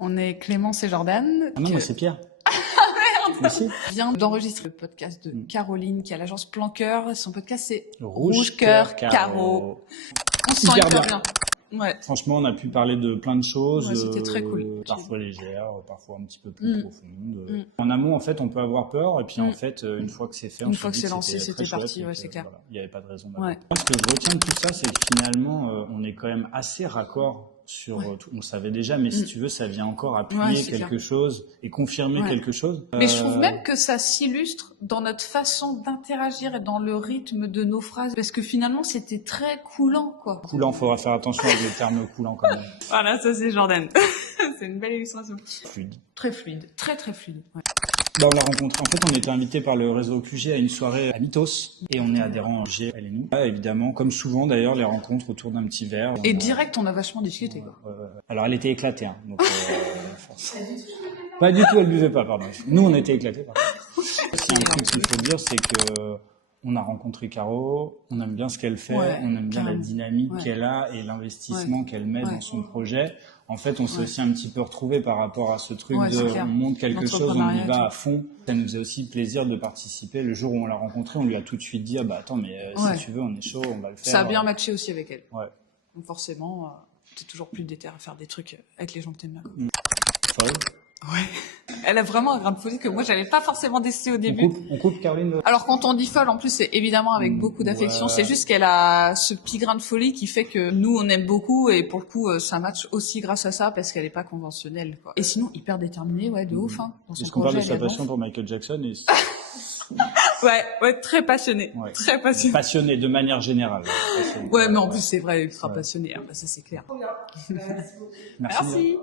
On est Clémence et Jordan. Ah non, moi c'est Pierre. Merci. On vient d'enregistrer le podcast de Caroline qui est à l'agence Plan Cœur. Son podcast c'est Rouge Cœur Carreau. On se sent hyper bien. Ouais. Franchement, on a pu parler de plein de choses. Ouais, c'était très cool. Parfois légères, parfois un petit peu plus profondes. En amont, en fait, on peut avoir peur. Et puis, en fait, une fois que c'est fait, une fois que c'est lancé, c'était parti. Ouais, c'est clair. Voilà, il n'y avait pas de raison d'attendre. Ce que je retiens de tout ça, c'est que finalement, on est quand même assez raccord sur tout. On savait déjà, mais si tu veux, ça vient encore appuyer quelque chose et confirmer quelque chose. Mais je trouve même que ça s'illustre dans notre façon d'interagir et dans le rythme de nos phrases, parce que finalement, c'était très coulant, quoi. Coulant, faudra faire attention avec le terme coulant quand même. Voilà, ça c'est Jordan. C'est une belle illustration. Fluide. Très fluide, très fluide. Ouais. On l'a rencontré. En fait, on était invité par le réseau QG à une soirée à Mythos et on est adhérents G, elle et nous. Là, évidemment, comme souvent d'ailleurs, les rencontres autour d'un petit verre. Et direct, on a vachement discuté. Alors, elle était éclatée, hein, donc, pas du tout, elle buvait pas, pardon. Nous, on était éclatés. C'est un truc qu'il faut dire, c'est que on a rencontré Caro, on aime bien ce qu'elle fait, on aime bien la dynamique qu'elle a et l'investissement qu'elle met dans son projet. En fait, on s'est aussi un petit peu retrouvé par rapport à ce truc de on monte quelque chose, on y va à fond. Ça nous faisait aussi plaisir de participer. Le jour où on l'a rencontré, on lui a tout de suite dit, ah bah attends, mais si tu veux, on est chaud, on va le faire. Ça a bien matché aussi avec elle. Ouais. Donc forcément, t'es toujours plus déter à faire des trucs avec les gens que t'aimes bien. Folle. Ouais. Elle a vraiment un grain de folie que moi j'avais pas forcément décelé au début. On coupe Caroline. Alors quand on dit folle, en plus c'est évidemment avec beaucoup d'affection. C'est juste qu'elle a ce petit grain de folie qui fait que nous on aime beaucoup et pour le coup ça match aussi grâce à ça parce qu'elle est pas conventionnelle, quoi. Et sinon hyper déterminée, de ouf, hein. Dans son Est-ce qu'on parle de projet, sa passion pour Michael Jackson et... Ouais, très passionnée. Ouais. Très passionnée. Passionnée de manière générale. Ouais, mais en plus c'est vrai, ultra passionnée. Hein. Bah, ça c'est clair. Merci. Merci.